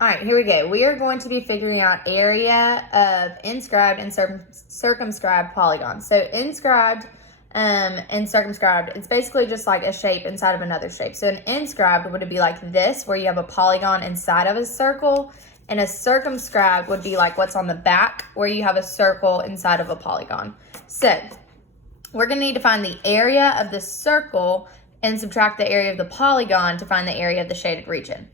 All right, here we go. We are going to be figuring out area of inscribed and circumscribed polygons. So inscribed and circumscribed, it's basically just like a shape inside of another shape. So an inscribed would be like this, where you have a polygon inside of a circle, and a circumscribed would be like what's on the back, where you have a circle inside of a polygon. So we're going to need to find the area of the circle and subtract the area of the polygon to find the area of the shaded region.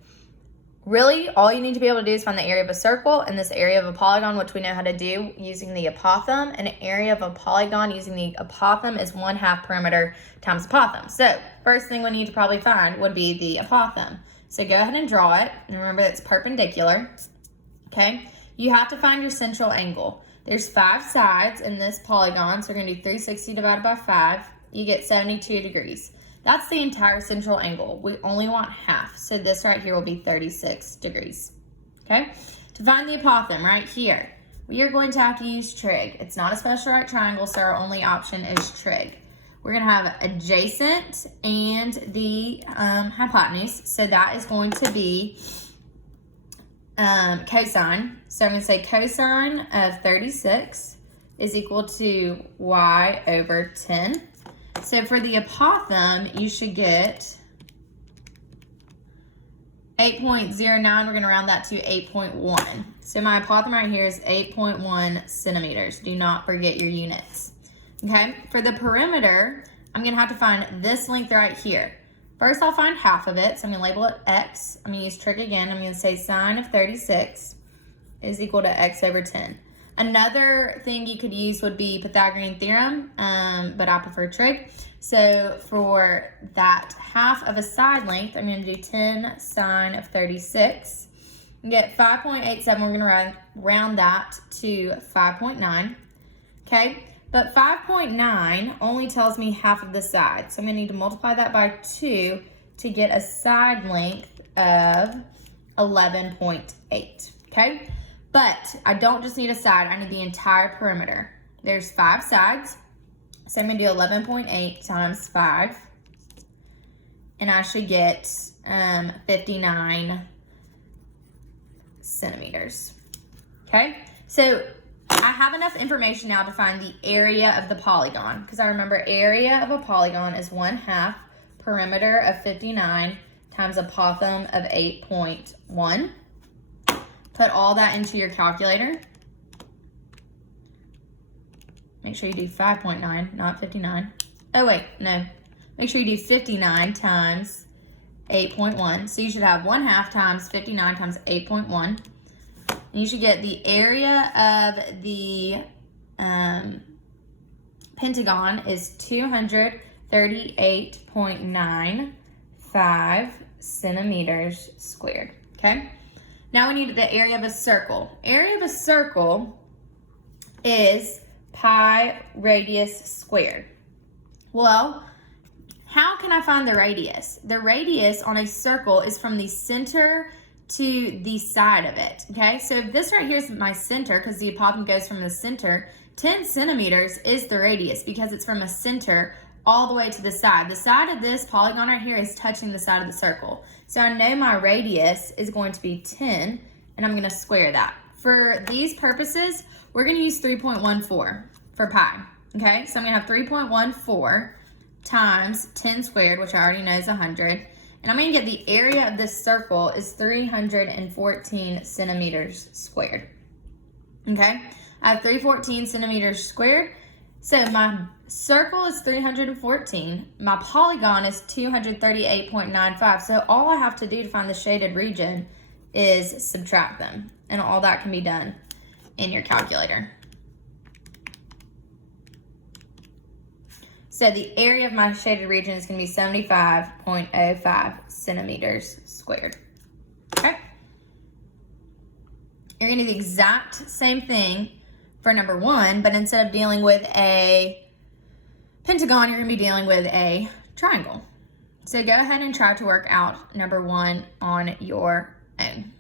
Really, all you need to be able to do is find the area of a circle and this area of a polygon, which we know how to do using the apothem. And an area of a polygon using the apothem is 1/2 perimeter times apothem. So first thing we need to probably find would be the apothem. So go ahead and draw it. And remember, it's perpendicular. Okay, you have to find your central angle. There's 5 sides in this polygon, so we're going to do 360 divided by 5. You get 72 degrees. That's the entire central angle. We only want half, so this right here will be 36 degrees, okay? To find the apothem right here, we are going to have to use trig. It's not a special right triangle, so our only option is trig. We're gonna have adjacent and the hypotenuse, so that is going to be cosine. So I'm gonna say cosine of 36 is equal to y over 10. So for the apothem, you should get 8.09. We're going to round that to 8.1. So my apothem right here is 8.1 centimeters. Do not forget your units. Okay, for the perimeter, I'm going to have to find this length right here. First, I'll find half of it. So I'm going to label it x. I'm going to use trig again. I'm going to say sine of 36 is equal to x over 10. Another thing you could use would be Pythagorean theorem, but I prefer trig. So for that half of a side length, I'm going to do 10 sine of 36. You get 5.87. We're going to round that to 5.9. Okay, but 5.9 only tells me half of the side. So I'm going to need to multiply that by 2 to get a side length of 11.8. Okay. But I don't just need a side, I need the entire perimeter. There's 5 sides, so I'm gonna do 11.8 times 5, and I should get 59 centimeters, okay? So I have enough information now to find the area of the polygon, because I remember area of a polygon is 1/2 perimeter of 59 times apothem of 8.1. Put all that into your calculator. Make sure you do 5.9, not 59. Oh wait, no. Make sure you do 59 times 8.1. So you should have 1/2 times 59 times 8.1. And you should get the area of the pentagon is 238.95 centimeters squared, okay? Now we need the area of a circle. Area of a circle is pi radius squared. Well, how can I find the radius? The radius on a circle is from the center to the side of it, okay? So if this right here is my center, because the apothem goes from the center, 10 centimeters is the radius because it's from a center all the way to the side. The side of this polygon right here is touching the side of the circle. So I know my radius is going to be 10, and I'm going to square that. For these purposes, we're going to use 3.14 for pi, okay? So I'm going to have 3.14 times 10 squared, which I already know is 100. And I'm going to get the area of this circle is 314 centimeters squared, okay? I have 314 centimeters squared. So my circle is 314. My polygon is 238.95. So all I have to do to find the shaded region is subtract them. And all that can be done in your calculator. So the area of my shaded region is going to be 75.05 centimeters squared. Okay? You're going to do the exact same thing for number 1, but instead of dealing with a pentagon, you're going to be dealing with a triangle. So go ahead and try to work out number 1 on your own.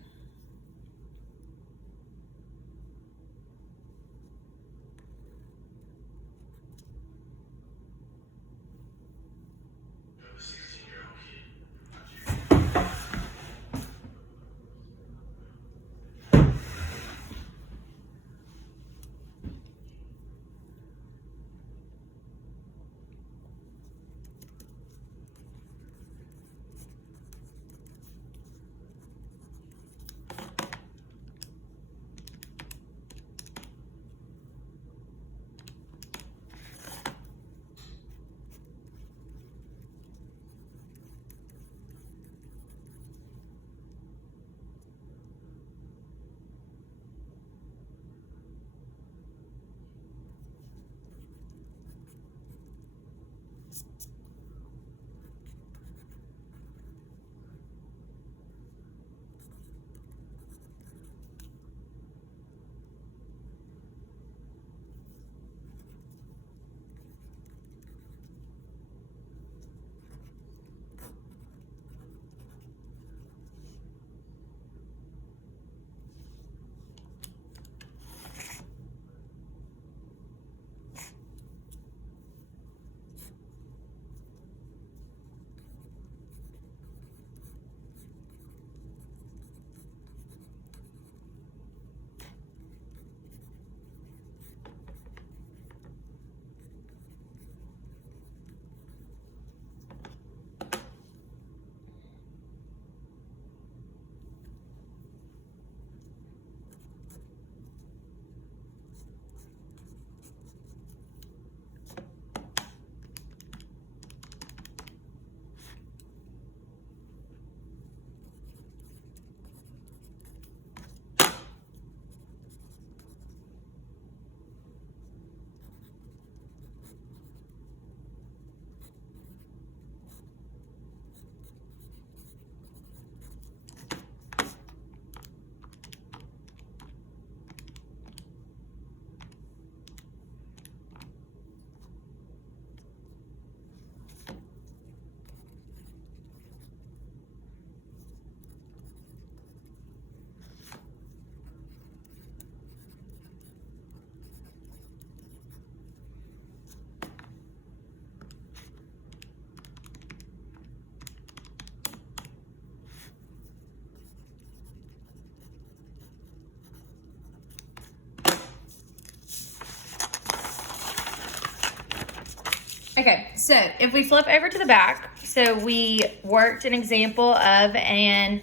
Okay, so if we flip over to the back, so we worked an example of an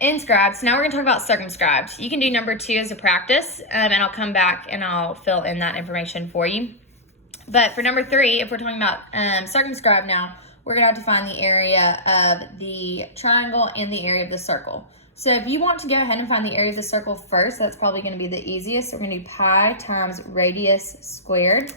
inscribed. So now we're going to talk about circumscribed. You can do number 2 as a practice, and I'll come back and I'll fill in that information for you. But for number 3, if we're talking about circumscribed now, we're going to have to find the area of the triangle and the area of the circle. So if you want to go ahead and find the area of the circle first, that's probably going to be the easiest. So we're going to do pi times radius squared.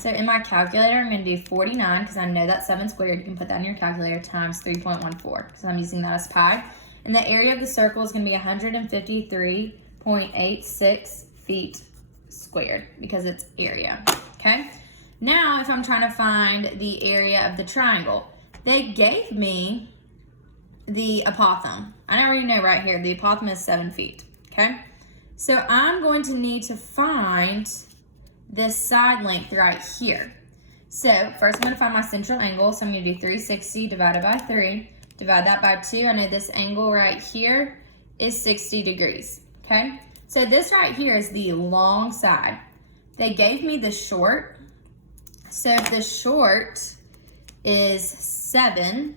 So in my calculator, I'm going to do 49, because I know that's 7 squared. You can put that in your calculator, times 3.14, because I'm using that as pi. And the area of the circle is going to be 153.86 feet squared, because it's area, okay? Now, if I'm trying to find the area of the triangle, they gave me the apothem. I already know right here, the apothem is 7 feet, okay? So I'm going to need to find this side length right here. So first I'm going to find my central angle. So I'm going to do 360 divided by 3. Divide that by 2. I know this angle right here is 60 degrees. Okay. So this right here is the long side. They gave me the short. So if the short is 7,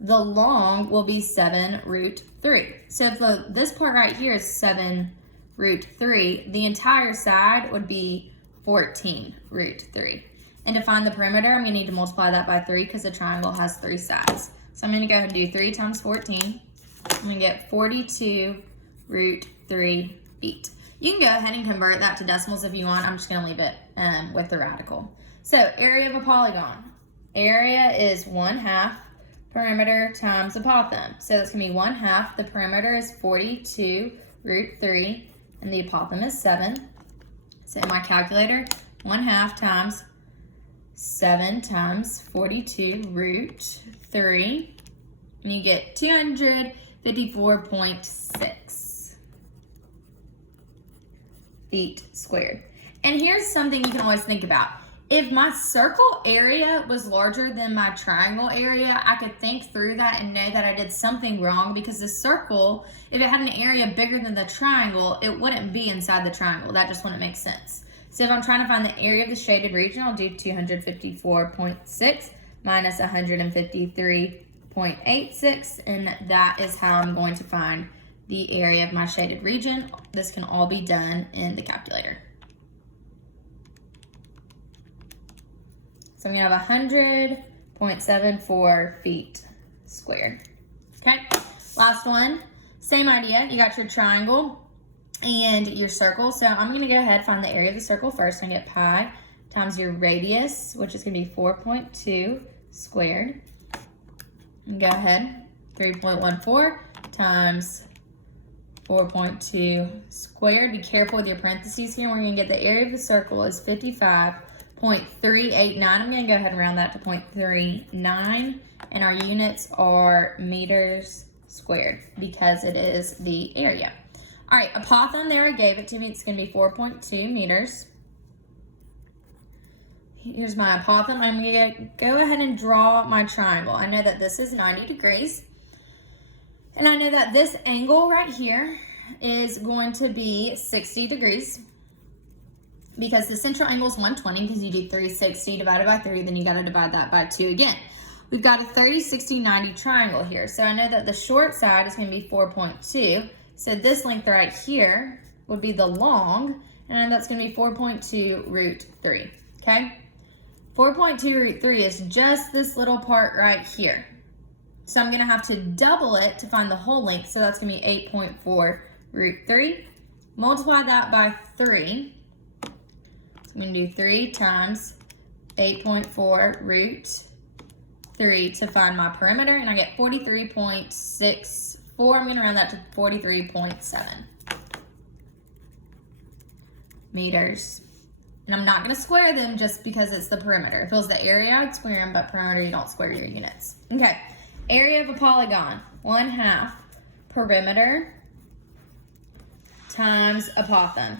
the long will be 7 root 3. So if this part right here is 7 root 3, the entire side would be 14 root 3. And to find the perimeter, I'm going to need to multiply that by 3, because the triangle has 3 sides. So I'm going to go ahead and do 3 times 14. I'm going to get 42 root 3 feet. You can go ahead and convert that to decimals if you want. I'm just going to leave it with the radical. So area of a polygon. Area is 1/2 perimeter times apothem. So that's going to be 1/2. The perimeter is 42 root 3. And the apothem is 7. So in my calculator, 1/2 times 7 times 42 root 3. And you get 254.6 feet squared. And here's something you can always think about. If my circle area was larger than my triangle area, I could think through that and know that I did something wrong, because the circle, if it had an area bigger than the triangle, it wouldn't be inside the triangle. That just wouldn't make sense. So if I'm trying to find the area of the shaded region, I'll do 254.6 minus 153.86, and that is how I'm going to find the area of my shaded region. This can all be done in the calculator. So I'm going to have 100.74 feet squared. Okay, last one. Same idea. You got your triangle and your circle. So I'm going to go ahead and find the area of the circle first. I get pi times your radius, which is going to be 4.2 squared. And go ahead, 3.14 times 4.2 squared. Be careful with your parentheses here. We're going to get the area of the circle is 55.389. I'm going to go ahead and round that to 0.39. And our units are meters squared because it is the area. All right, apothem there, I gave it to me. It's going to be 4.2 meters. Here's my apothem. I'm going to go ahead and draw my triangle. I know that this is 90 degrees. And I know that this angle right here is going to be 60 degrees because the central angle is 120 because you do 360 divided by 3, then you got to divide that by 2 again. We've got a 30, 60, 90 triangle here. So I know that the short side is going to be 4.2. So this length right here would be the long, and that's going to be 4.2 root 3, okay? 4.2 root 3 is just this little part right here. So I'm going to have to double it to find the whole length. So that's going to be 8.4 root 3. Multiply that by 3. So I'm going to do 3 times 8.4 root 3 to find my perimeter. And I get 43.64. I'm going to round that to 43.7 meters. And I'm not going to square them just because it's the perimeter. If it was the area, I'd square them, but perimeter, you don't square your units. Okay. Area of a polygon, 1/2 perimeter times apothem.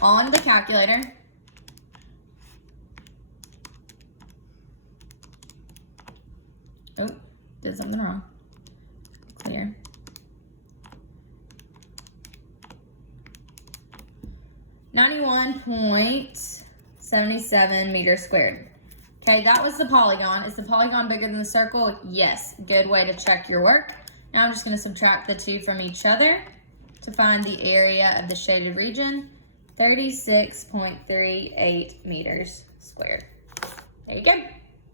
On the calculator. Oh, did something wrong. Clear. .77 meters squared. Okay, that was the polygon. Is the polygon bigger than the circle? Yes. Good way to check your work. Now I'm just going to subtract the two from each other to find the area of the shaded region. 36.38 meters squared. There you go.